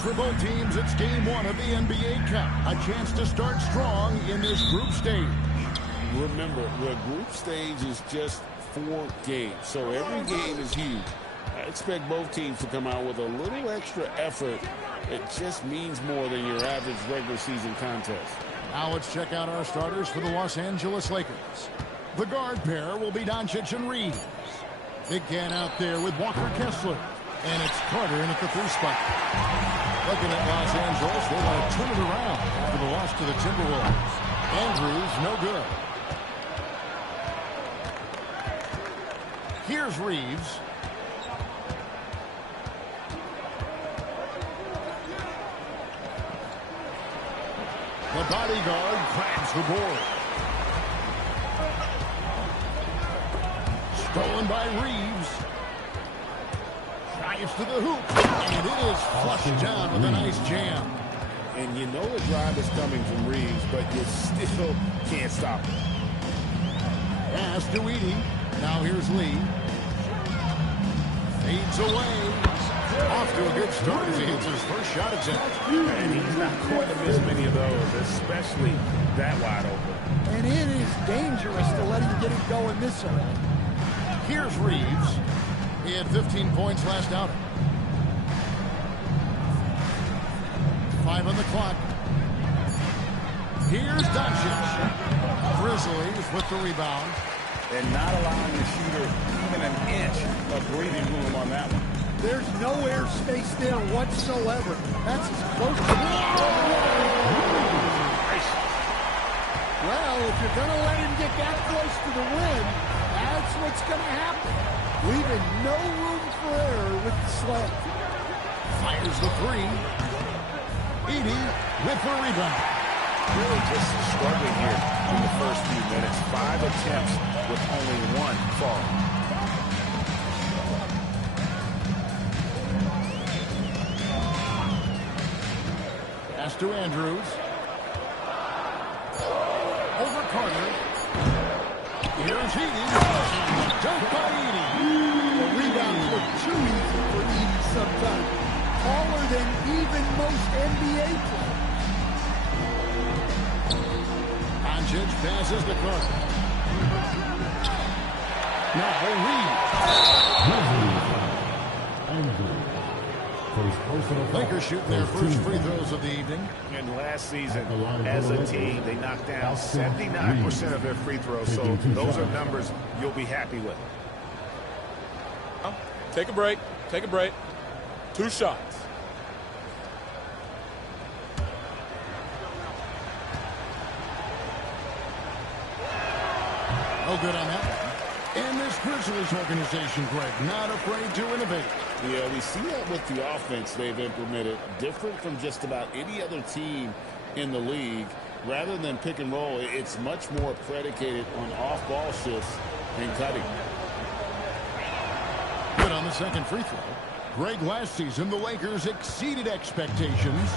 For both teams, it's game one of the NBA Cup. A chance to start strong in this group stage. Remember, the group stage is just 4 games, so every game is huge. I expect both teams to come out with a little extra effort. It just means more than your average regular season contest. Now let's check out our starters for the Los Angeles Lakers. The guard pair will be Doncic and Reeves. Big can out there with Walker Kessler. And it's Carter in at the 3 spot. Looking at Los Angeles, they want to turn it around after the loss to the Timberwolves. Andrews, no good. Here's Reeves. The bodyguard grabs the board. Stolen by Reeves. Drives to the hoop. And it is flushed down with a nice jam. And you know the drive is coming from Reeves, but you still can't stop it. Pass to Edey. Now here's Lee. Fades away. Off to a good start as he hits his first shot attempt. And he's not going to miss many of those, especially that wide open. And it is dangerous to let him get it going this early. Here's Reeves. He had 15 points last outing. 5 on the clock. Here's Doncic. Grizzlies with the rebound. And not allowing the shooter even an inch of breathing room on that one. There's no air space there whatsoever. That's as close to Well, if you're going to let him get that close to the rim, that's what's going to happen. Leaving no room for error with the slam. Fires the 3. Edey with the rebound. Really just struggling here in the first few minutes. 5 attempts with only 1 fall. Pass to Andrews. Over Carter. Here's Edey. Dunk by Edey. The rebounds look too easy for Edey sometimes. Taller than even most NBA players. Doncic passes to Carter. Now Reeves. Lakers shooting their first free throws of the evening. And last season, as a team, they knocked down 79% of their free throws, so those are numbers you'll be happy with. Take a break. Take a break. 2 shots. No good on that one. And this Grizzlies organization, Greg, not afraid to innovate. Yeah, we see that with the offense they've implemented, different from just about any other team in the league. Rather than pick and roll, it's much more predicated on off-ball shifts and cutting. Good on the second free throw. Greg, last season, the Lakers exceeded expectations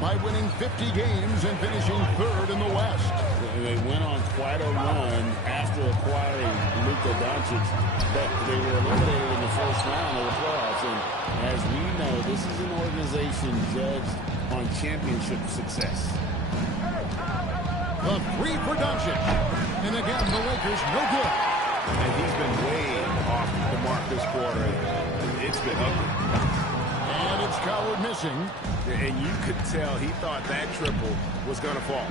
by winning 50 games and finishing 3rd in the West. And they went on quite a run after acquiring Luka Doncic, but they were eliminated in the first round of the playoffs. And as we know, this is an organization judged on championship success. The 3 for Doncic. And again, the Lakers no good. And he's been way off the mark this quarter. It's been ugly. And it's Coward missing. And you could tell he thought that triple was going to fall.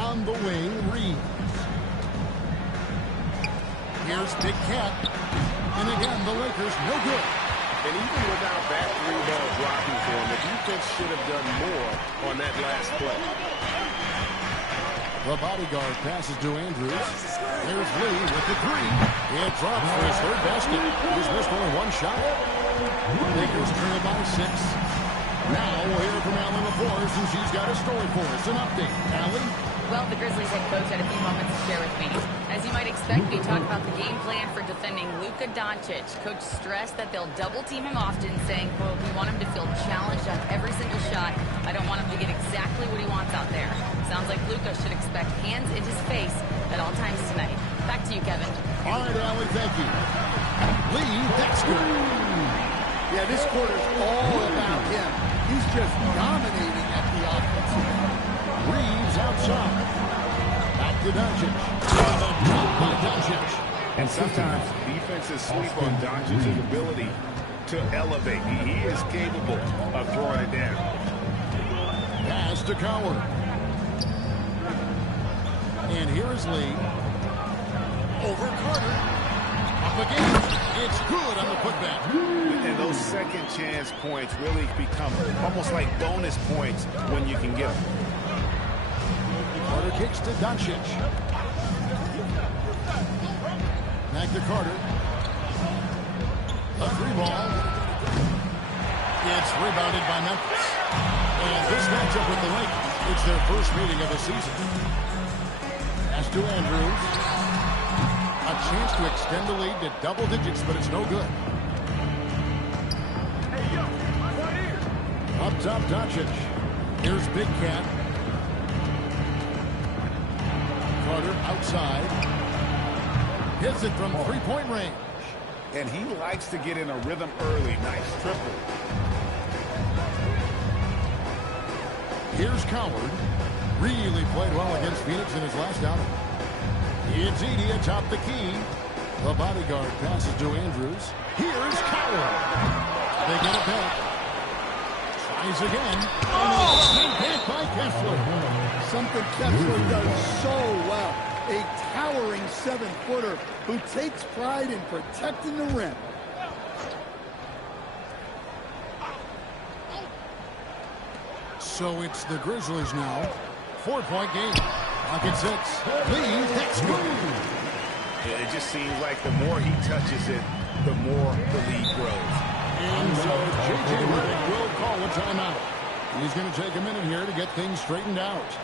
On the wing, Reeves. Here's Big Cat. And again, the Lakers no good. And even without that 3-ball dropping for him, the defense should have done more on that last play. The bodyguard passes to Andrews. There's Lee with the 3. It drops for his 3rd basket. He's missed only 1 shot. Lakers trail by 6. Now we'll hear from Allie LaForce, and she's got a story for us. An update. Allie? Well, the Grizzlies head coach had a few moments to share with me. As you might expect, he talked about the game plan for defending Luka Doncic. Coach stressed that they'll double-team him often, saying, quote, "We want him to feel challenged on every single shot. I don't want him to get exactly what he wants out there." Sounds like Luka should expect hands in his face at all times tonight. Back to you, Kevin. All right, Allie, thank you. Lee, that's good. Yeah, this quarter's all about him. He's just dominating at the offensive end. Reeves outside. Back to Doncic. And the drop by Doncic. And sometimes defenses sleep on Doncic's ability to elevate. He is capable of throwing it down. Pass to Coward. And here is Lee. Over Carter. Up again. It's good on the putback. And those second chance points really become almost like bonus points when you can get them. Carter kicks to Doncic. Back to Carter. A three ball. It's rebounded by Memphis. And this matchup with the Lakers, it's their first meeting of the season. Pass to Andrews. A chance to extend the lead to double digits, but it's no good. Up top, Doncic. Here's Big Cat. Carter outside. Hits it from three-point range. And he likes to get in a rhythm early. Nice triple. Here's Coward. Really played well against Phoenix in his last outing. It's Edey atop the key. The bodyguard passes to Andrews. Here's Coward. They get it back. Tries again. And back by Kessler. Something Kessler does so well. A towering seven-footer who takes pride in protecting the rim. So it's the Grizzlies now. 4-point game. Clock at 6. Lee, that's good. It just seems like the more he touches it, the more the lead grows. And so J.J. Redick will call a timeout. He's going to take a minute here to get things straightened out.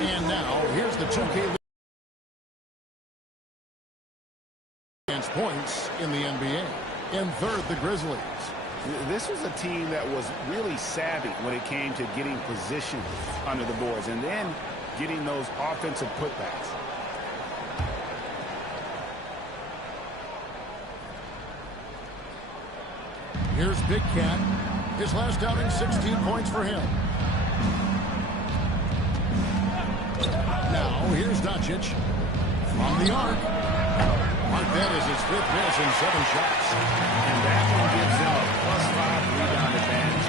And now, here's the 2K against points in the NBA. In third, the Grizzlies. This was a team that was really savvy when it came to getting position under the boards and then getting those offensive putbacks. Here's Big Cat. His last outing, 16 points for him. Now, here's Doncic. From the arc. Mark that as his fifth miss in 7 shots. And that one gives them a +5 rebound advantage.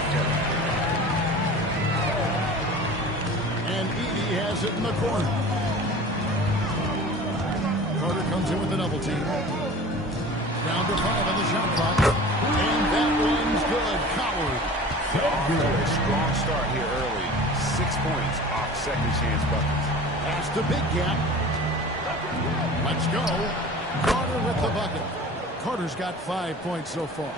And Edey has it in the corner. Carter comes in with the double team. Down to 5 on the shot clock. And that one's good. Coward. Off to a strong start here early. 6 points off second chance buckets. Pass to Big Cat. Let's go. Carter with the bucket. Carter's got 5 points so far.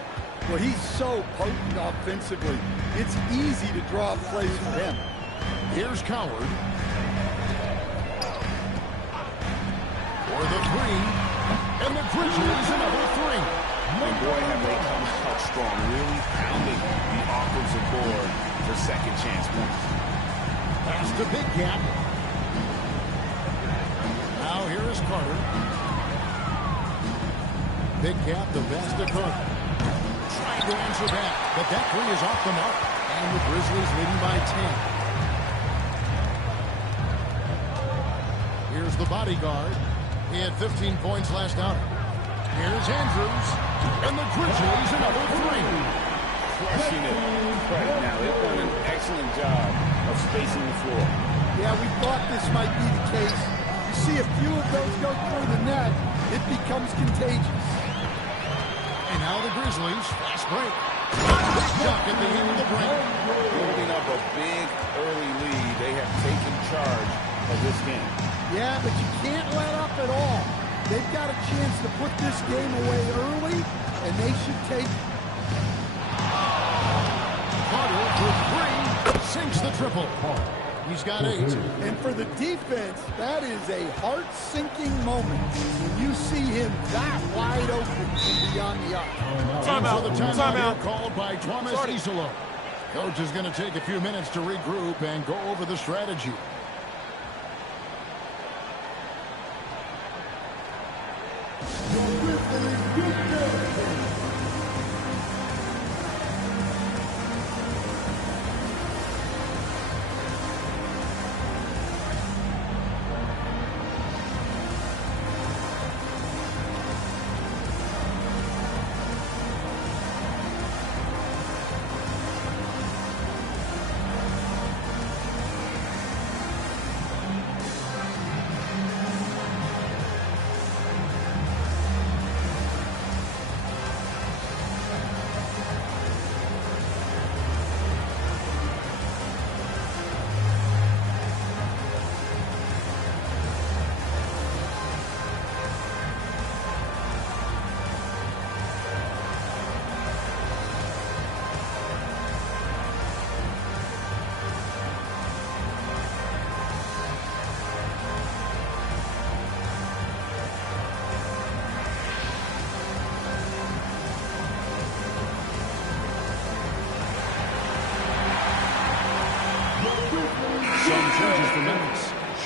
Well, he's so potent offensively. It's easy to draw plays for him. Here's Coward. For the three. And the Grizzlies another three. And boy, have they come out strong, really pounding the offensive board for second chance points. Pass to Big Cat. Now here is Carter. Big Cat, the best of Carter. Tried to answer back, but that three is off the mark. And the Grizzlies leading by 10. Here's the bodyguard. He had 15 points last outing. Here's Andrews. And the Grizzlies another three. Crushing it right now. They've done an excellent job of spacing the floor. Yeah, we thought this might be the case. You see a few of those go through the net, it becomes contagious. And now the Grizzlies, fast break. Big dunk at the end of the break. Building up a big early lead. They have taken charge of this game. Yeah, but you can't let up at all. They've got a chance to put this game away early, and they should take it. Carter for three, sinks the triple. He's got 8. And for the defense, that is a heart-sinking moment when you see him that wide open from beyond the arc. Timeout. The Timeout. Here called by Thomas Isolo. Coach is going to take a few minutes to regroup and go over the strategy.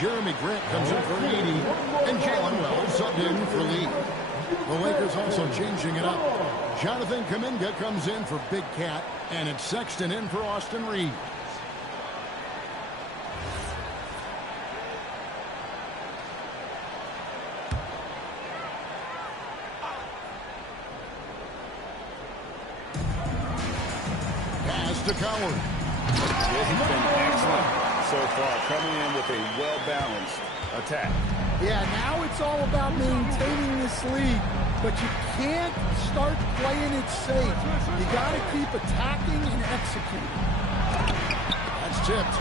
Jeremy Grant comes in for 80, and Jalen Wells subbed in for Lee. The Lakers also changing it up. Jonathan Kuminga comes in for Big Cat, and it's Sexton in for Austin Reeves. Pass to Coward. This has been excellent so far, coming in with a well-balanced attack. Yeah, now it's all about maintaining this lead, but you can't start playing it safe. You got to keep attacking and executing. That's tipped.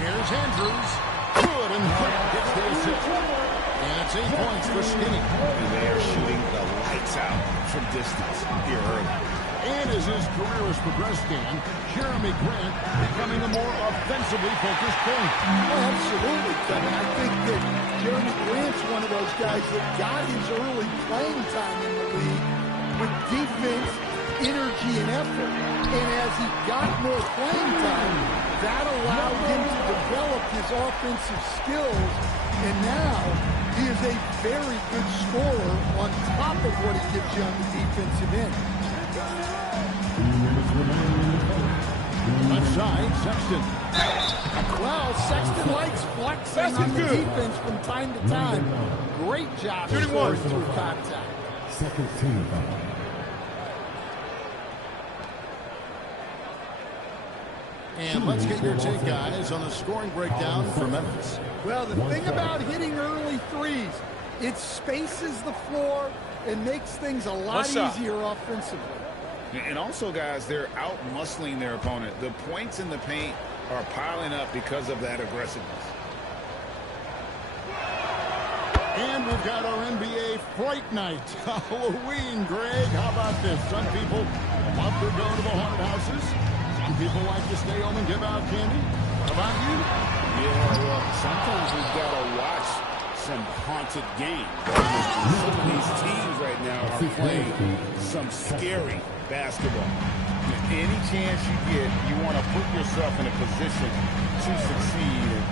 Here's Andrews. Good, and Grant gets the assist. And it's 8 points for Skinny. And they are shooting the lights out from distance here early. And as his career has progressed, Dan, Jeremy Grant becoming a more offensively focused point. Oh, absolutely, Kevin. I think that Jeremy Grant's one of those guys that got his early playing time in the league with defense, energy, and effort. And as he got more playing time, that allowed him to develop his offensive skills. And now he is a very good scorer on top of what he gives you on the defensive end. Left side, Sexton. Well, Sexton likes flexing on the defense from time to time. Great job scoring through contact. Second team foul. And let's get your take, guys, on the scoring breakdown for Memphis. Well, the thing about hitting early threes, it spaces the floor and makes things a lot easier offensively. And also, guys, they're out-muscling their opponent. The points in the paint are piling up because of that aggressiveness. And we've got our NBA Fright Night. Halloween, Greg. How about this? Some people love to go to the haunted houses. Some people like to stay home and give out candy. What about you? Yeah, well, sometimes we've got to watch some haunted games. Some of these teams right now are playing some scary basketball. Any chance you get, you want to put yourself in a position to succeed, and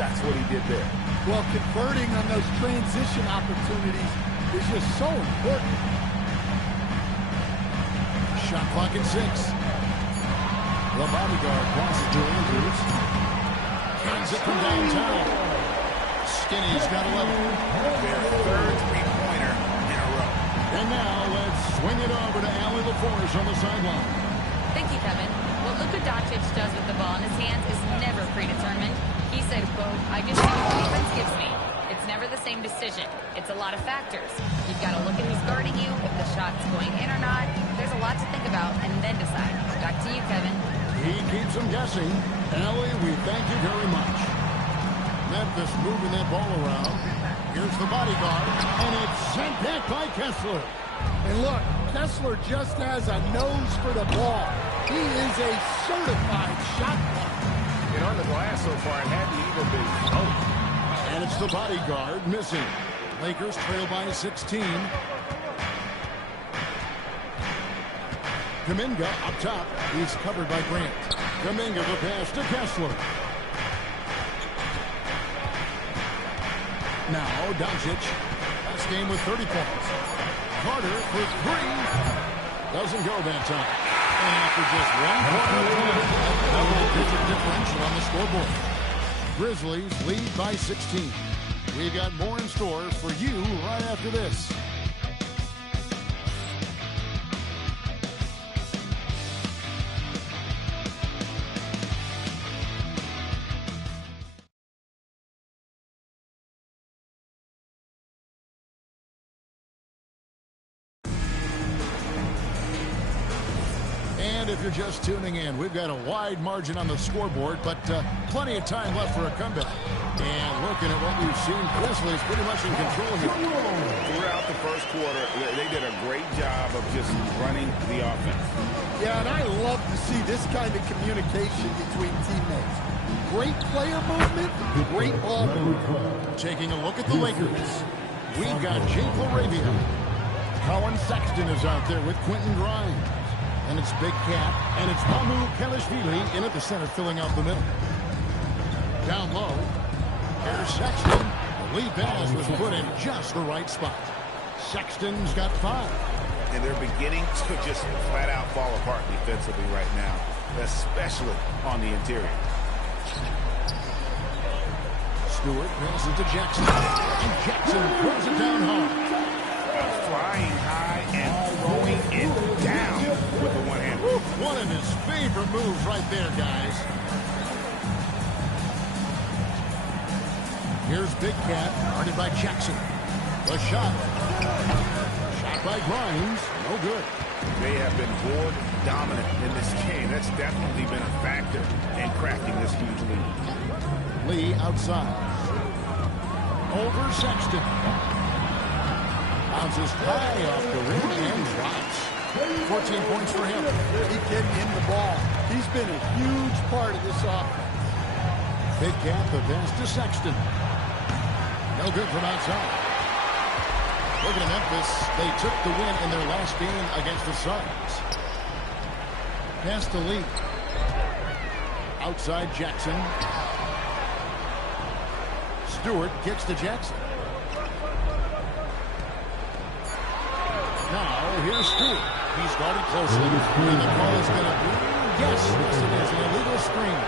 that's what he did there. Well, converting on those transition opportunities is just so important. Shot clock at 6. The bodyguard passes to Andrews. Hands it from downtown. Skinny's got 11. Their third three-pointer in a row. And now let's swing it over to Allie LaForce on the sideline. Thank you, Kevin. What Luka Doncic does with the ball in his hands is never predetermined. He said, quote, I just do what the defense gives me. It's never the same decision. It's a lot of factors. You've got to look at who's guarding you, if the shot's going in or not. There's a lot to think about, and then decide. Back to you, Kevin. He keeps them guessing. Allie, we thank you very much. Memphis moving that ball around. Here's the bodyguard, and it's sent back by Kessler. And look, Kessler just has a nose for the ball. He is a certified shot blocker. And on the glass so far, it hadn't even been close. And it's the bodyguard missing. Lakers trail by 16. Kuminga up top. He's covered by Grant. Kuminga the pass to Kessler. Now Doncic. Last game with 30 points. Carter for 3. Doesn't go that time. And after just 1 point, a double-digit differential on the scoreboard. Grizzlies lead by 16. We got more in store for you right after this. And if you're just tuning in, we've got a wide margin on the scoreboard, but plenty of time left for a comeback. And looking at what we've seen, Grizzlies pretty much in control here. Throughout the first quarter, they did a great job of just running the offense. Yeah, and I love to see this kind of communication between teammates. Great player movement, great ball movement. Taking a look at the Lakers, we've got Jake LaRavia. Colin Sexton is out there with Quentin Grimes. And it's Big Cat, and it's Mamu Kelishvili in at the center, filling out the middle. Down low, here's Sexton. The lead pass was put in just the right spot. Sexton's got 5. And they're beginning to just flat out fall apart defensively right now, especially on the interior. Stewart passes to Jackson, and Jackson throws it down hard. Flying high and throwing it down with the one hand. One of his favorite moves right there, guys. Here's Big Cat, guarded by Jackson. The shot. Shot by Grimes. No good. They have been board dominant in this game. That's definitely been a factor in cracking this huge lead. Lee outside. Over Sexton. Bounces high off the rim and drops. 14 points for him. Keep getting in the ball. He's been a huge part of this offense. Big Cat, the pass to Sexton. No good from outside. Looking at Memphis, they took the win in their last game against the Suns. Pass to Lee. Outside Jackson. Stewart gets to Jackson. Now, here's Stewart. He's guarded closely. And the call is going to be, yes, it is an illegal screen.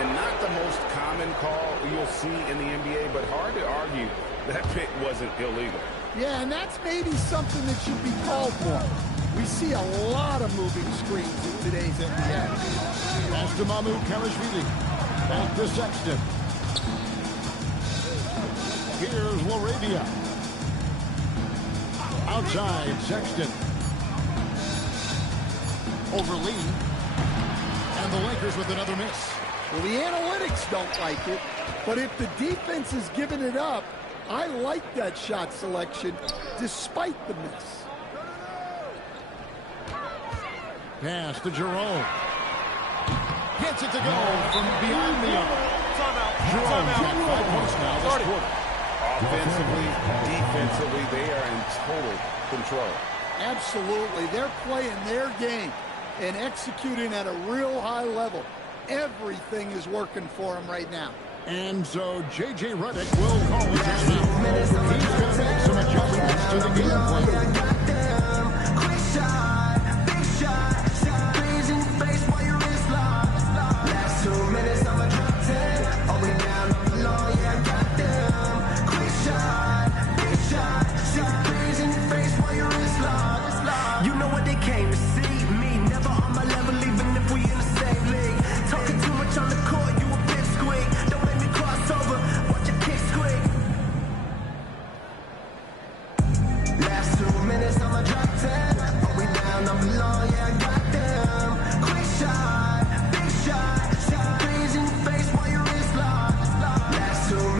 And not the most common call you'll see in the NBA, but hard to argue that pick wasn't illegal. Yeah, and that's maybe something that should be called for. We see a lot of moving screens in today's NBA. Pass to Mamu Kelishvili. Back to Sexton. Here's LaRavia. Outside, Sexton. Over Lee. And the Lakers with another miss. Well, the analytics don't like it, but if the defense is giving it up, I like that shot selection despite the miss. Pass to Jerome. Gets it to go from beyond the arc. Jerome's got 5 points now this quarter. Offensively, defensively, they are in total control. Absolutely. They're playing their game and executing at a real high level. Everything is working for them right now. And so J.J. Redick will call the timeout. He's going to make some adjustments to the game plan. You know what they came to see? Me, never on my level, even if we in the same league. Talking too much on the court, you a big squeak. Don't make me cross over, watch your kick squeak. Last 2 minutes, I'ma drop 10. Are we down, I'm below, yeah, I got them. Quick shot, big shot. Shot threes in your face while your wrist locked. Last 2 minutes.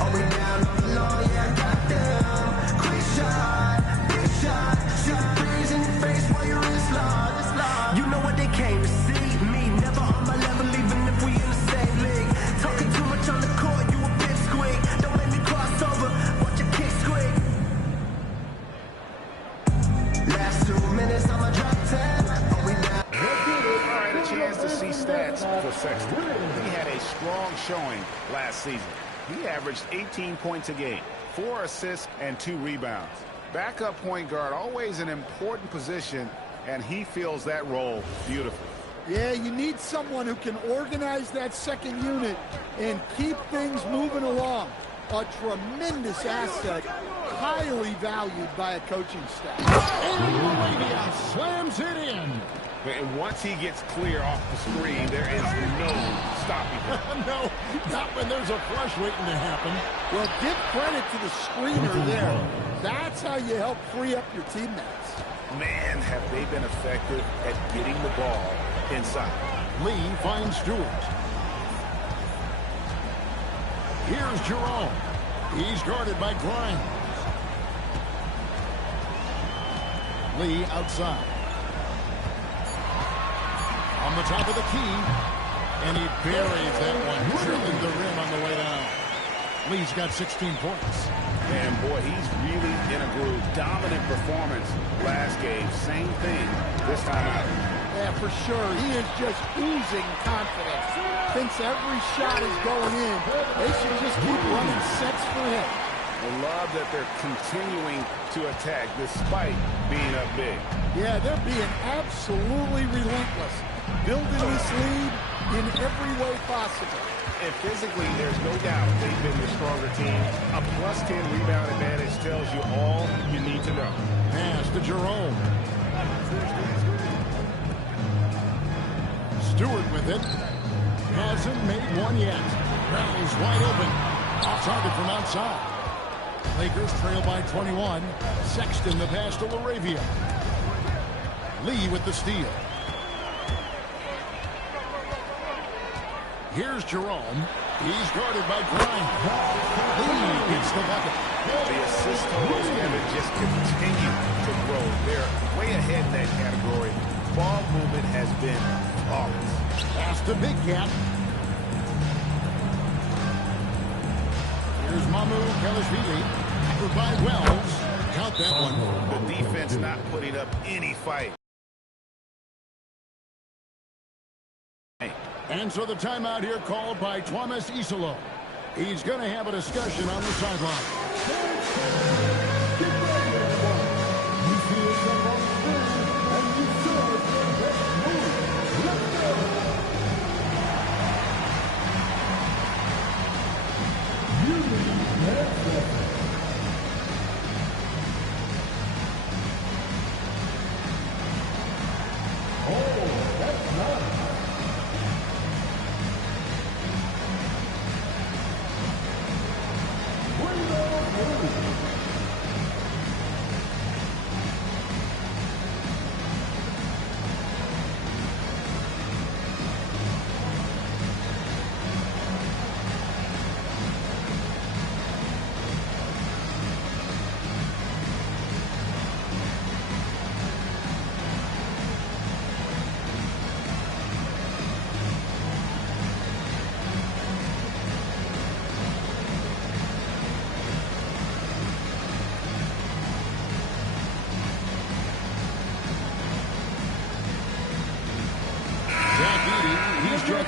Are we down, I'm below, yeah, I got them. Quick shot, big shot. Shot threes in your face while your wrist locked. You know what they came to see? Me, never on my level, even if we in the same league. Talking too much on the court, you a big squeak. Don't make me cross over, watch your kick squeak. Last 2 minutes, I'ma drop 10. Are we down? All right, a chance to see stats for Sexton. He had a strong showing last season. He averaged 18 points a game, 4 assists, and 2 rebounds. Backup point guard, always an important position, and he fills that role beautifully. Yeah, you need someone who can organize that second unit and keep things moving along. A tremendous asset, highly valued by a coaching staff. And Arabia slams it in. And once he gets clear off the screen, there is no stopping him. No, not when there's a flush waiting to happen. Well, give credit to the screener there. That's how you help free up your teammates. Man, have they been effective at getting the ball inside. Lee finds Stewart. Here's Jerome. He's guarded by Grimes. Lee outside. On the top of the key. And he buries that one, drilling the rim on the way down. Lee's got 16 points. And boy, he's really in a groove. Dominant performance last game. Same thing this time out. Yeah, for sure. He is just oozing confidence. Thinks every shot is going in. They should just keep running sets for him. I love that they're continuing to attack despite being up big. Yeah, they're being absolutely relentless. Building this lead in every way possible. And physically, there's no doubt they've been the stronger team. A +10 rebound advantage tells you all you need to know. Pass to Jerome. Stewart with it. Hasn't made one yet. Rallies wide open. Off target from outside. Lakers trail by 21. Sexton the pass to LaRavia. Lee with the steal. Here's Jerome. He's guarded by Grimes. Lee gets the bucket. The assist totals have just continued to grow. They're way ahead in that category. Ball movement has been flawless. Pass to Big Cat. Here's Mamu Kelishvili. Covered by Wells. Count that one. The defense not putting up any fight. And so the timeout here called by Thomas Isolo. He's going to have a discussion on the sideline.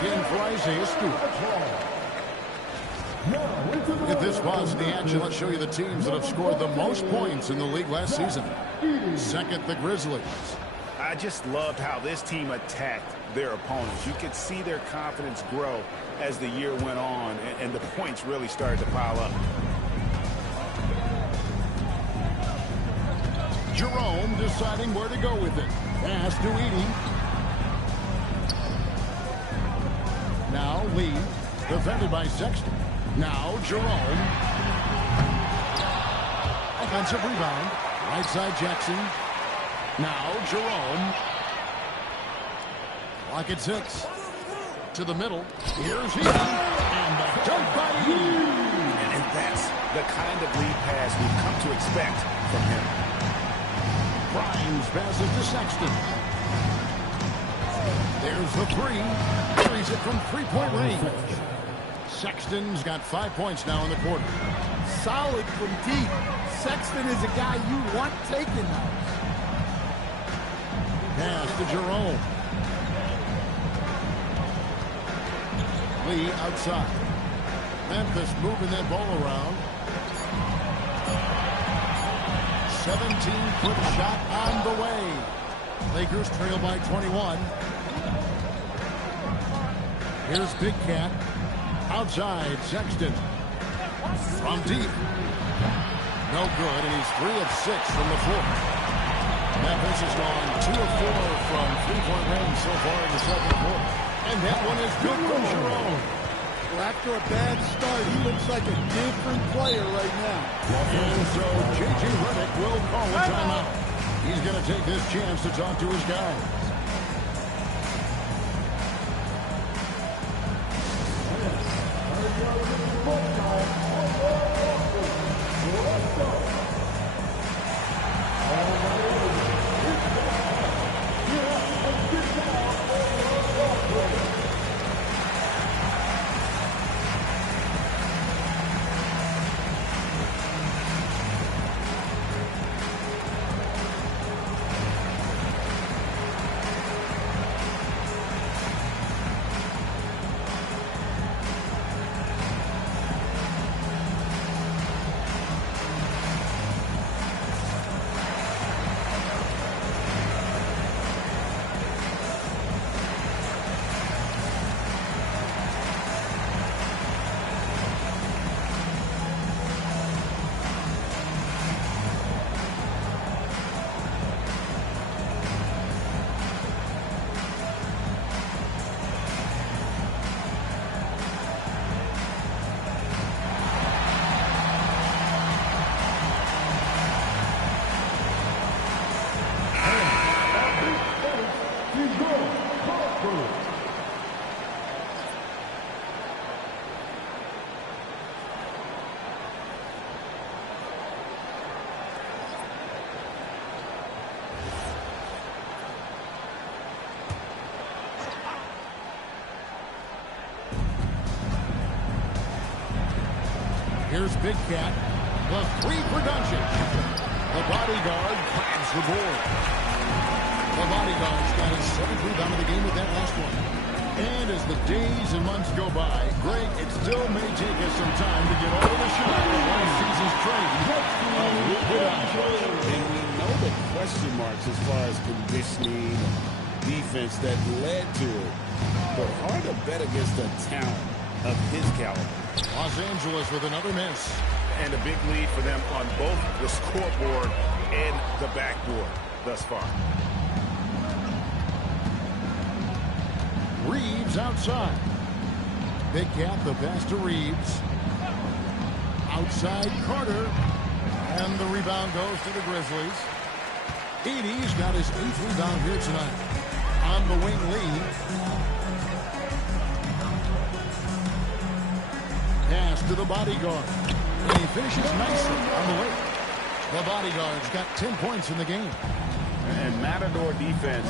in for Isaiah Stewart. If this was the action, let's show you the teams that have scored the most points in the league last season. Second, the Grizzlies. I just loved how this team attacked their opponents. You could see their confidence grow as the year went on, and the points really started to pile up. Jerome deciding where to go with it. Pass to Edey. Now Lee, defended by Sexton. Now Jerome. Offensive rebound. Right side Jackson. Now Jerome. Clock at 6. To the middle. Here's Edey. And the dunk by Edey. And that's the kind of lead pass we've come to expect from him. Grimes passes to Sexton. There's the three. Carries it from three-point range. Sexton's got 5 points now in the quarter. Solid from deep. Sexton is a guy you want taking those. Pass to Jerome. Lee outside. Memphis moving that ball around. 17-foot shot on the way. Lakers trail by 21. Here's Big Cat. Outside, Sexton. From deep. No good, and he's 3 of 6 from the floor. Memphis has gone 2 of 4 from three-point range so far in the second quarter. And that one is good from Jerome. Well, after a bad start, he looks like a different player right now. And so J.J. Redick will call a timeout. He's going to take this chance to talk to his guys. Here's Big Cat. The three for Doncic. The bodyguard grabs the board. The bodyguard's got his 7th rebound of the game with that last one. And as the days and months go by, Greg, it still may take us some time to get over the shot of last season's trade of Luka Doncic. And we know the question marks as far as conditioning and defense that led to it. But hard to bet against the talent of his caliber. Los Angeles with another miss. And a big lead for them on both the scoreboard and the backboard thus far. Reeves outside. Big Cat, the pass to Reeves. Outside Carter. And the rebound goes to the Grizzlies. Edey's got his 8th rebound here tonight. On the wing lead. Pass to the bodyguard. And he finishes nicely on the way. The bodyguard's got 10 points in the game. And Matador defense,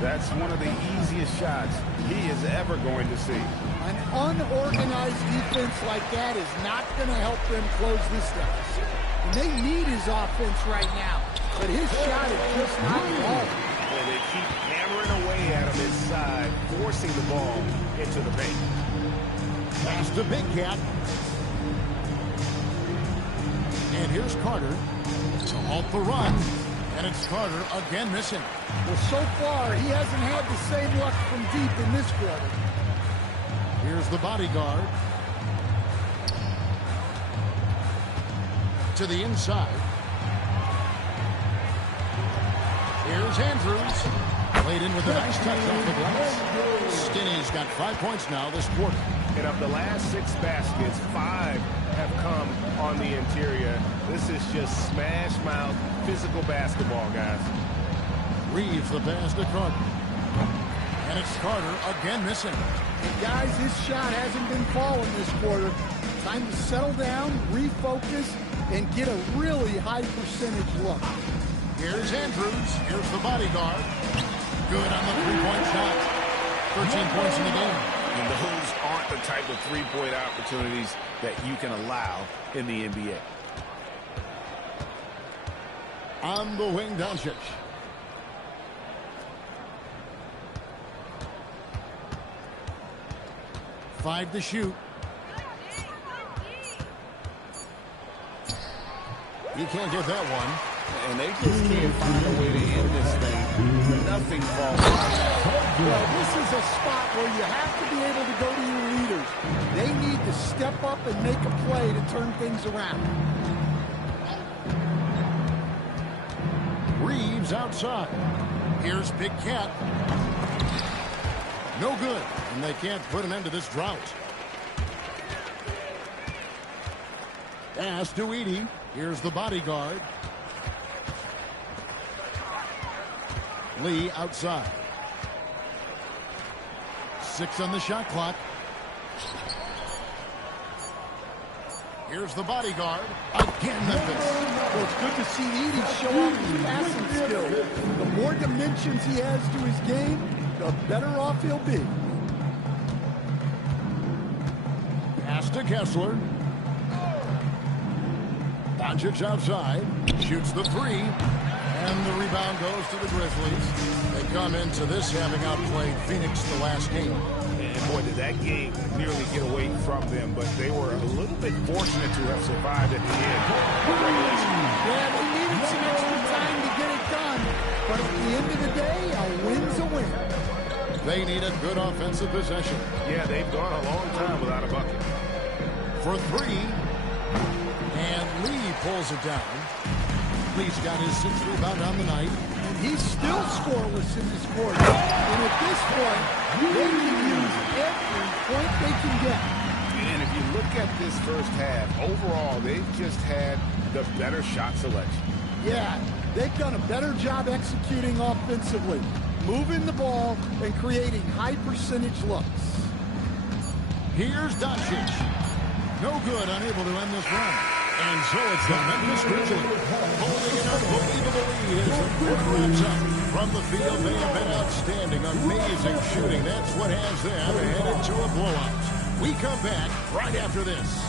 that's one of the easiest shots he is ever going to see. An unorganized defense like that is not going to help them close this deficit. And they need his offense right now, but his shot is just not falling. And they keep hammering away at him inside, forcing the ball into the paint. Pass to Big Cat. And here's Carter to halt the run. And it's Carter again missing. Well, so far, he hasn't had the same luck from deep in this quarter. Here's the bodyguard. To the inside. Here's Andrews. Laid in with a nice touch off the glass. Skinny's got 5 points now this quarter. And of the last 6 baskets, 5 have come on the interior. This is just smash mouth physical basketball, guys. Reeves the pass to Carter. And it's Carter again missing. And guys, his shot hasn't been falling this quarter. Time to settle down, refocus, and get a really high percentage look. Here's Andrews. Here's the bodyguard. Good on the three-point shot. 13 points in the game. And those aren't the type of three-point opportunities that you can allow in the NBA. On the wing, Doncic. Five to shoot. You can't get that one. And they just can't find a way to end this thing. Nothing falls out. Well, this is a spot where you have to be able to go to your leaders. They need to step up and make a play to turn things around. Reeves outside. Here's Big Cat. No good. And they can't put an end to this drought. Pass to Edey. Here's the bodyguard. Lee outside. 6 on the shot clock. Here's the bodyguard. Again, Memphis. Well, it's good to see Edey show off his passing skill. The more dimensions he has to his game, the better off he'll be. Pass to Kessler. Doncic outside. Shoots the three. And the rebound goes to the Grizzlies. They come into this having outplayed Phoenix the last game. And boy, did that game nearly get away from them, but they were a little bit fortunate to have survived at the end of regulation. Yeah, they needed some extra time to get it done, but at the end of the day, a win's a win. They need a good offensive possession. Yeah, they've gone a long time without a bucket. For three. And Lee pulls it down. Lee's got his 6th rebound on the night. And he's still scoreless in this quarter. And at this point, they can use every point they can get. And if you look at this first half, overall, they've just had the better shot selection. Yeah, they've done a better job executing offensively, moving the ball and creating high percentage looks. Here's Doncic. No good, unable to end this run. And so it's the Memphis Grizzlies holding an unbelievable lead as the quarter wraps up. From the field, they have been outstanding, amazing shooting. That's what has them headed to a blowout. We come back right after this.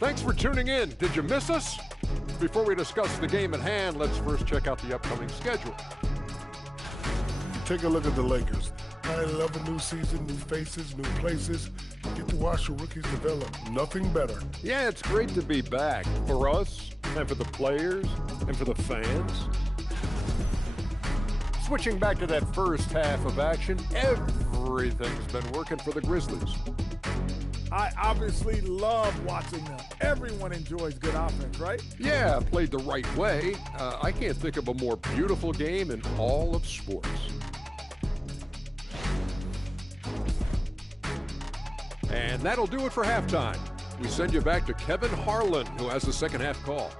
Thanks for tuning in. Did you miss us? Before we discuss the game at hand, let's first check out the upcoming schedule. Take a look at the Lakers. I love a new season, new faces, new places. Get to watch the rookies develop. Nothing better. Yeah, it's great to be back for us and for the players and for the fans. Switching back to that first half of action, everything's been working for the Grizzlies. I obviously love watching them. Everyone enjoys good offense, right? Yeah, played the right way. I can't think of a more beautiful game in all of sports. And that'll do it for halftime. We send you back to Kevin Harlan, who has the second half call.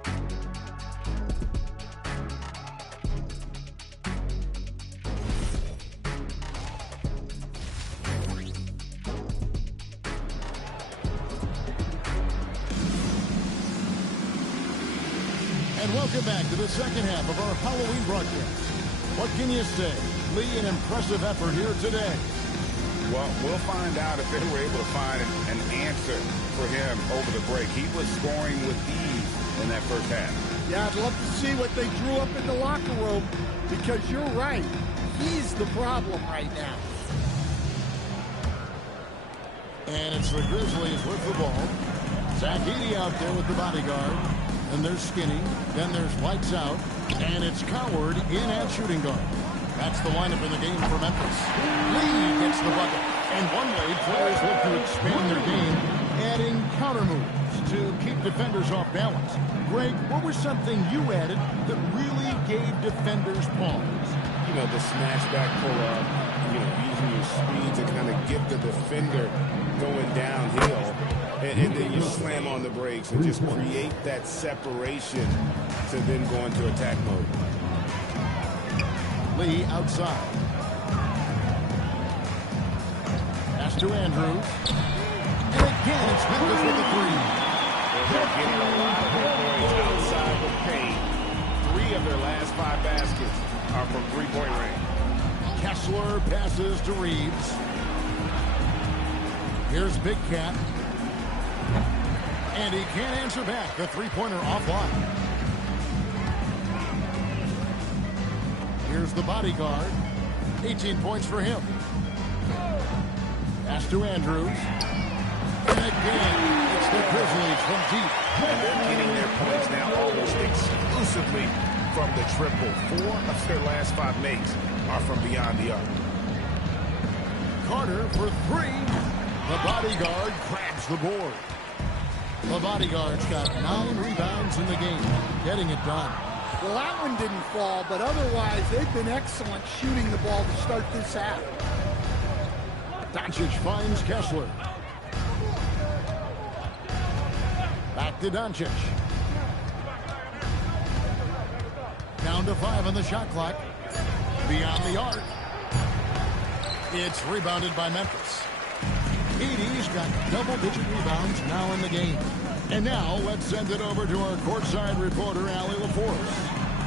And welcome back to the second half of our Halloween broadcast. What can you say? Lee, an impressive effort here today. Well, we'll find out if they were able to find an answer for him over the break. He was scoring with ease in that first half. Yeah, I'd love to see what they drew up in the locker room, because you're right. He's the problem right now. And it's the Grizzlies with the ball. Zach Edey out there with the bodyguard. Then there's Skinny. Then there's Lights Out. And it's Coward in at shooting guard. That's the lineup in the game for Memphis. Lee gets the bucket. And one way players look to expand their game, adding counter moves to keep defenders off balance. Greg, what was something you added that really gave defenders pause? You know, the smash back pull-up, you know, using your speed to kind of get the defender going downhill. And then you slam on the brakes and just create that separation to then go into attack mode. Lee outside. Pass to Andrews. And again, it's Memphis with the three. They're getting a lot of their points outside the paint. 3 of their last 5 baskets are from three-point range. Kessler passes to Reeves. Here's Big Cat. And he can't answer back. The three-pointer offline. Here's the bodyguard. 18 points for him. Pass to Andrews. And again, it's the Grizzlies from deep. And they're getting their points now almost exclusively from the triple. 4 of their last 5 makes are from beyond the arc. Carter for 3. The bodyguard grabs the board. The bodyguard's got 9 rebounds in the game, getting it done. Well, that one didn't fall, but otherwise they've been excellent shooting the ball to start this half. Doncic finds Kessler. Back to Doncic. Down to 5 on the shot clock. Beyond the arc. It's rebounded by Memphis. Edey's got double-digit rebounds now in the game. And now let's send it over to our courtside reporter, Allie LaForce.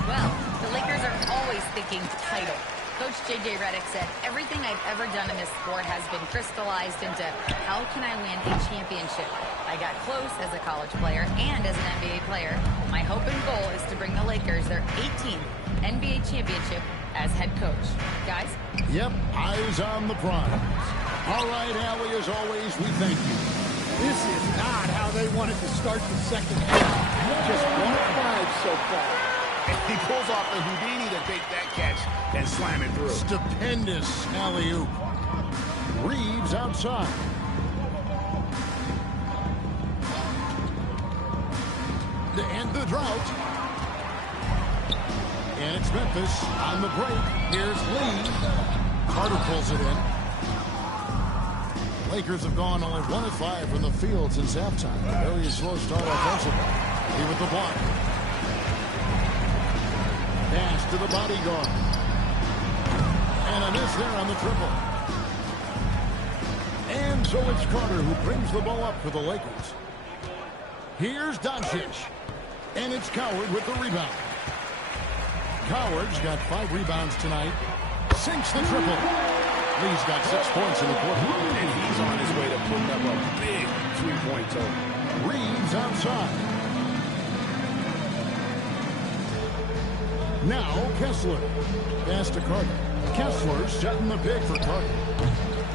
Well, the Lakers are always thinking title. Coach J.J. Redick said, everything I've ever done in this sport has been crystallized into how can I win a championship. I got close as a college player and as an NBA player. My hope and goal is to bring the Lakers their 18th NBA championship as head coach. Guys? Yep, eyes on the prize. All right, Allie, as always, we thank you. This is not how they wanted to start the second half. Just 1 of 5 so far. And he pulls off the Houdini to take that catch and slam it through. Stupendous alley-oop. Reeves outside. To end the drought. And it's Memphis on the break. Here's Lee. Carter pulls it in. Lakers have gone only 1 of 5 from the field since halftime. A very slow start offensively. He with the block. Pass to the bodyguard. And a miss there on the triple. And so it's Carter who brings the ball up for the Lakers. Here's Doncic. And it's Coward with the rebound. Coward's got 5 rebounds tonight. Sinks the triple. Lee's got 6 points in the quarter. And he's on his way to putting up a big 3-point total. Reeves outside. Now Kessler. Pass to Carter. Kessler setting the pick for Carter.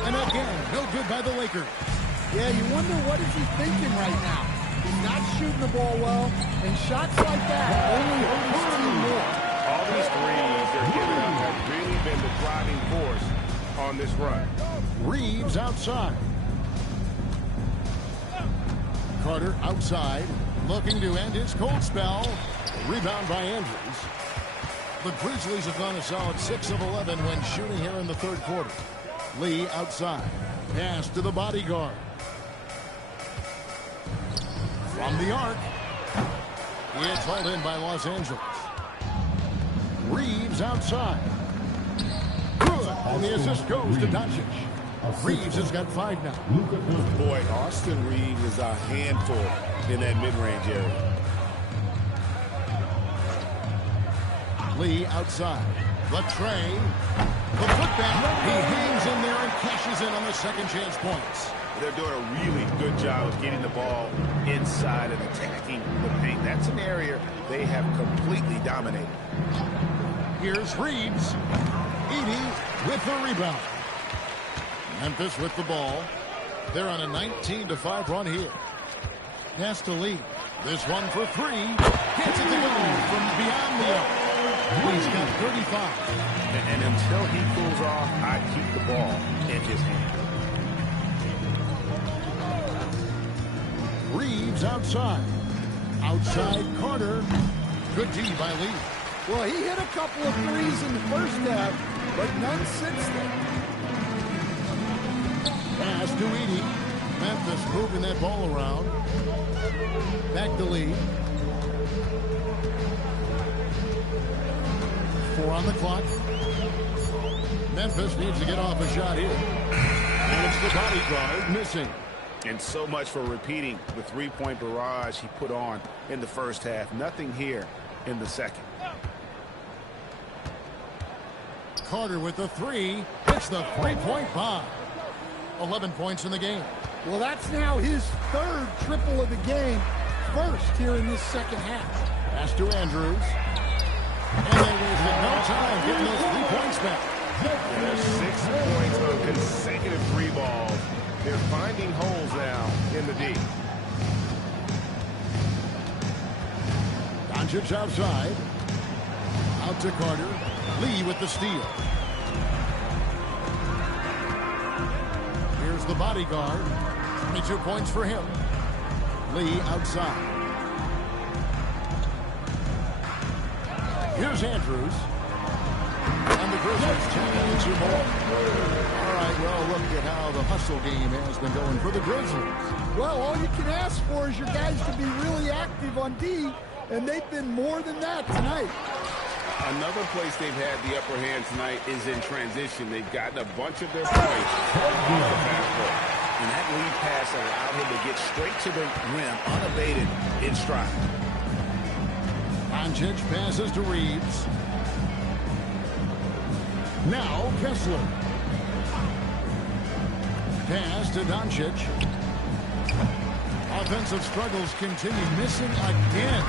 And again, no good by the Lakers. Yeah, you wonder what is he thinking right now. He's not shooting the ball well, and shots like that only hurt his team more. All these threes they're giving up have really been the driving force on this run. Reeves outside. Carter outside, looking to end his cold spell. Rebound by Andrews. The Grizzlies have gone a solid 6 of 11 when shooting here in the third quarter. Lee outside. Pass to the bodyguard. From the arc. It's hauled in by Los Angeles. Reeves outside. Good. And the assist goes to Doncic. Reeves has got 5 now. Boy, Austin Reeves is a handful in that mid-range area. Lee outside. The tray. The putback. He hangs in there and cashes in on the second chance points. They're doing a really good job of getting the ball inside and attacking the paint. That's an area they have completely dominated. Here's Reeves. Edey with the rebound. Memphis with the ball. They're on a 19-5 run here. Pass to Lee. This one for three. Gets it to go from beyond the arc. Lee's got 35. And until he cools off, I keep the ball in his hand. Reeves outside. Outside Carter. Good D by Lee. Well, he hit a couple of threes in the first half, but none since then. Pass to Edey. Memphis moving that ball around. Back to Lee. 4 on the clock. Memphis needs to get off a shot here. And it's the body guard missing. And so much for repeating the three-point barrage he put on in the first half. Nothing here in the second. Carter with the three. It's the three-point bomb. 11 points in the game. Well, that's now his third triple of the game. First here in this second half. Pass to Andrews. And they wasted no time getting those 3 points back. There's 6 points on consecutive three balls. They're finding holes now in the D. Doncic outside. Out to Carter. Lee with the steal. Here's the bodyguard. 22 points for him. Lee outside. Here's Andrews. And the Grizzlies challenge you more. All right, well, look at how the hustle game has been going for the Grizzlies. Well, all you can ask for is your guys to be really active on D, and they've been more than that tonight. Another place they've had the upper hand tonight is in transition. They've gotten a bunch of their points off the fast break. And that lead pass allowed him to get straight to the rim, unabated in stride. Doncic passes to Reeves. Now Kessler. Pass to Doncic. Offensive struggles continue. Missing again.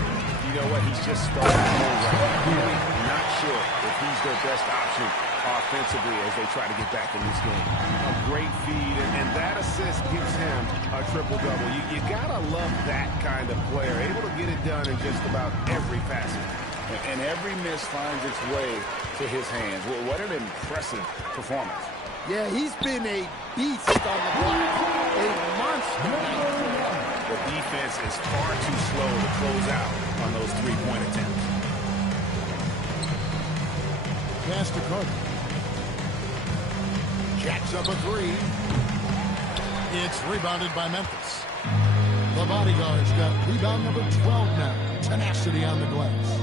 You know what? He's just starting to move right. Really not sure if he's their best option offensively as they try to get back in this game. A great feed, and that assist gives him a triple-double. You gotta love that kind of player, able to get it done in just about every passing. And every miss finds its way to his hands. Well, what an impressive performance. Yeah, he's been a beast on the block. A monster. The defense is far too slow to close out on those three-point attempts. Pass to Carter. Jacks up a three. It's rebounded by Memphis. The bodyguard's got rebound number 12 now. Tenacity on the glass.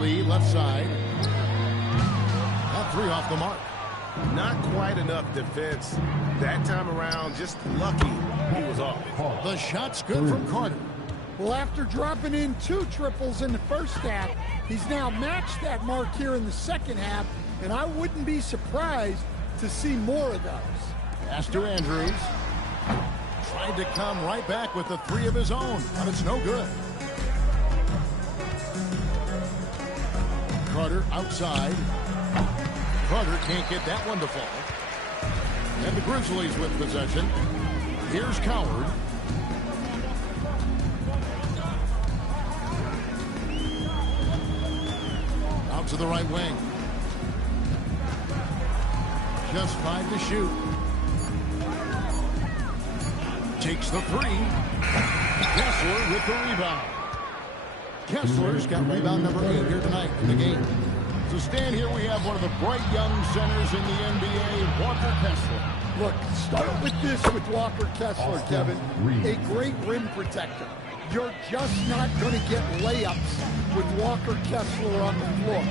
Lee left side. That three off the mark. Not quite enough defense. That time around, just lucky he was off. The shot's good from Carter. Well, after dropping in 2 triples in the first half, he's now matched that mark here in the second half, and I wouldn't be surprised to see more of those. Pass to Andrews. Tried to come right back with the three of his own, but it's no good. Carter outside. Carter can't get that one to fall. And the Grizzlies with possession. Here's Coward. Out to the right wing. Just 5 to shoot. Takes the three. Kessler with the rebound. Kessler's got rebound number 8 here tonight in the game. To stand here, we have one of the bright young centers in the NBA, Walker Kessler. Look, start with this with Walker Kessler, Kevin. A great rim protector. You're just not going to get layups with Walker Kessler on the floor.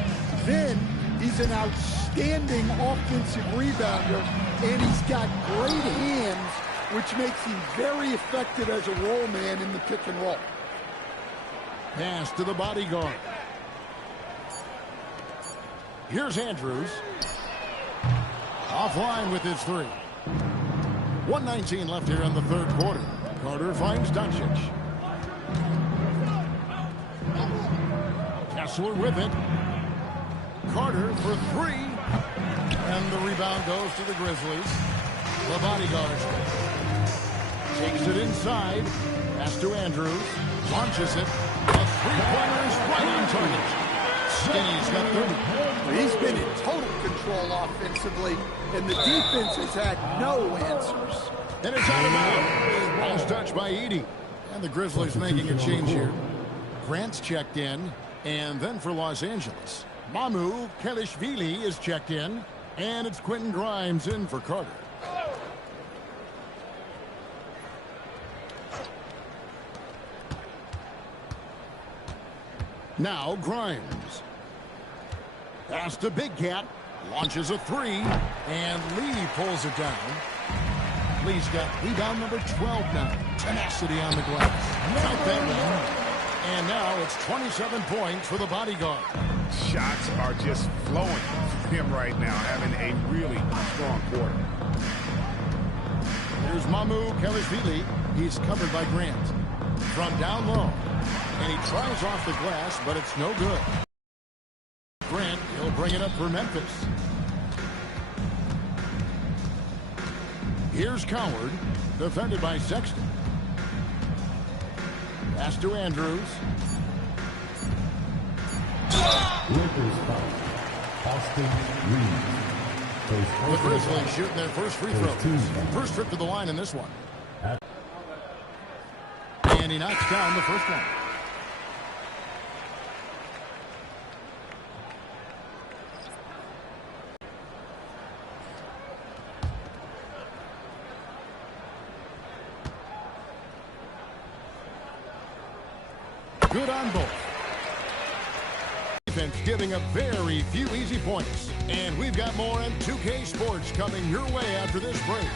Then he's an outstanding offensive rebounder, and he's got great hands, which makes him very effective as a roll man in the pick and roll. Pass to the bodyguard. Here's Andrews. Offline with his three. 1:19 left here in the third quarter. Carter finds Doncic. Kessler with it. Carter for three. And the rebound goes to the Grizzlies. The bodyguard takes it inside. Pass to Andrews. Launches it. The three-pointer is right on target. Skinny's got 30. He's been in total control offensively, and the defense has had no answers. And it's out of bounds. Ball's touched by Edey. And the Grizzlies making a change here. Grant's checked in. And then for Los Angeles, Mamu Kelishvili is checked in. And it's Quentin Grimes in for Carter. Now Grimes. Pass to Big Cat. Launches a three. And Lee pulls it down. Lee's got rebound number 12 now. Tenacity on the glass. Count that one. And now it's 27 points for the bodyguard. Shots are just flowing from him right now, having a really strong quarter. Here's Mamu Kelishvili. He's covered by Grant. From down low. And he tries off the glass, but it's no good. Grant, he'll bring it up for Memphis. Here's Coward, defended by Sexton. Pass to Andrews. Lakers foul. Austin Reeves. The Grizzlies shooting their first free throw. First trip to the line in this one. And he knocks down the first one. Good on both. Defense giving up very few easy points. And we've got more on 2K Sports coming your way after this break.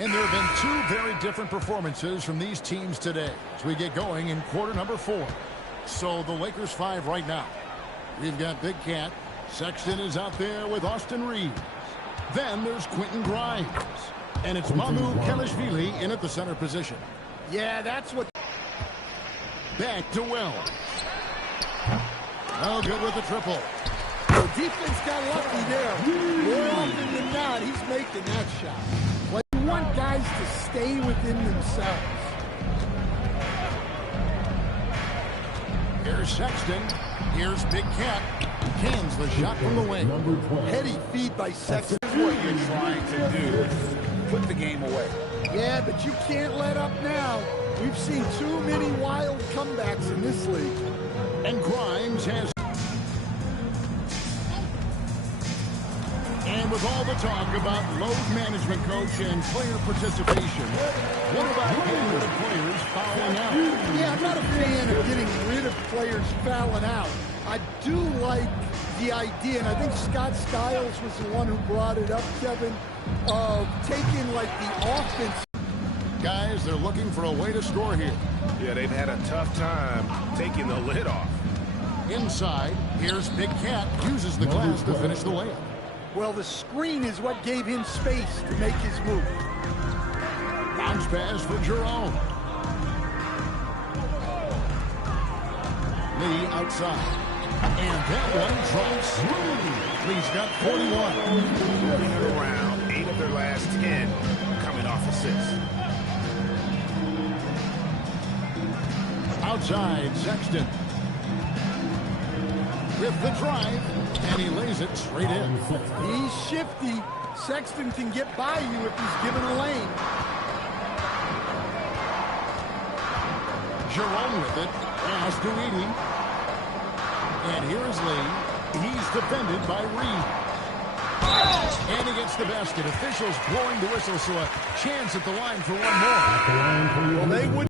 And there have been two very different performances from these teams today as we get going in quarter number 4. So the Lakers 5 right now. We've got Big Cat. Sexton is out there with Austin Reeves. Then there's Quentin Grimes. And it's Mamu Kelishvili in at the center position. Yeah, that's what... Back to Wells. Oh, good with the triple. The defense got lucky there. More often than not, he's making that shot. You want guys to stay within themselves. Here's Sexton. Here's Big Cat. Cans the shot from the wing. Heady feed by Sexton. This is what you're trying to do. Put the game away. Yeah, but you can't let up now. We've seen too many wild comebacks in this league. And Grimes has... And with all the talk about load management, coach, and player participation, what about getting rid of players fouling out? Yeah, I'm not a fan of getting rid of players fouling out. I do like the idea, and I think Scott Skiles was the one who brought it up, Kevin, of taking, like, the offense. Guys, they're looking for a way to score here. Yeah, they've had a tough time taking the lid off. Inside, here's Big Cat, uses the glass to finish the layup. Well, the screen is what gave him space to make his move. Bounce pass for Jerome. Lee outside. And that one drops. Lee's got 41. Moving it around, 8 of their last 10 coming off assists. Outside, Sexton. With the drive, and he lays it straight in. He's shifty. Sexton can get by you if he's given a lane. Jerome with it. Pass to Edey. And here's Lee. He's defended by Reeves. And he gets the basket. Officials blowing the whistle, so a chance at the line for one more. Well, they would